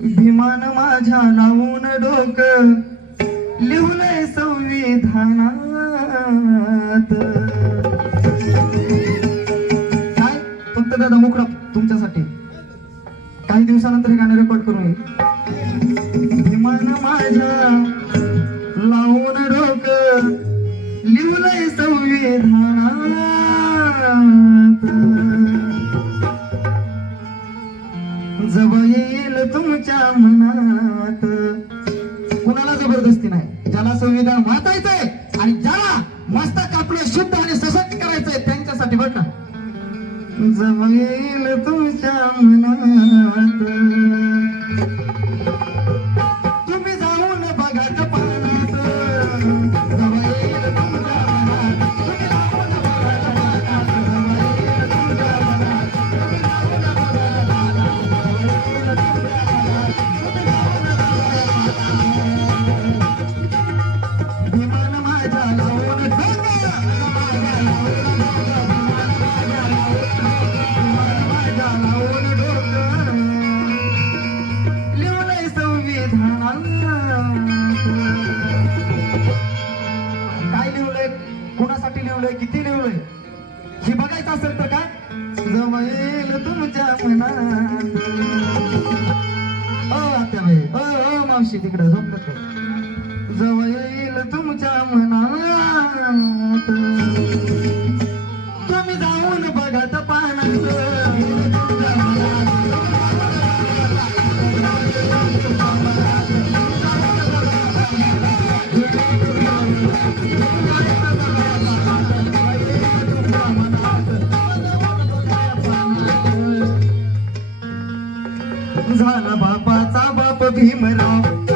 भीमान माझ्या लावून डोक लिहूनय संविधानात. काय? फक्त दादा मोकळा तुमच्यासाठी. काही दिवसानंतर हे गाणं रेकॉर्ड करून येईल. भीमान माझ्या लावून डोक लिहूनय संविधानात. जब येईल तुमच्या मनात. कुणाला जबरदस्ती नाही? ज्याला संविधान वाचायचंय आणि ज्याला मस्तक आपलं शुद्ध आणि सशक्त करायचंय त्यांच्यासाठी बघ ना जब येईल तुमच्या मनात. कोणासाठी लिहिलंय किती लिहिलंय? हे बघायचं असेल तर काय? जमेल तुमच्या मनात. ओ आत्याबाई ओ ओ मावशी तिकडे झोपत जवळ येईल तुमच्या मनात. झाला बापाचा बाप भीमराव.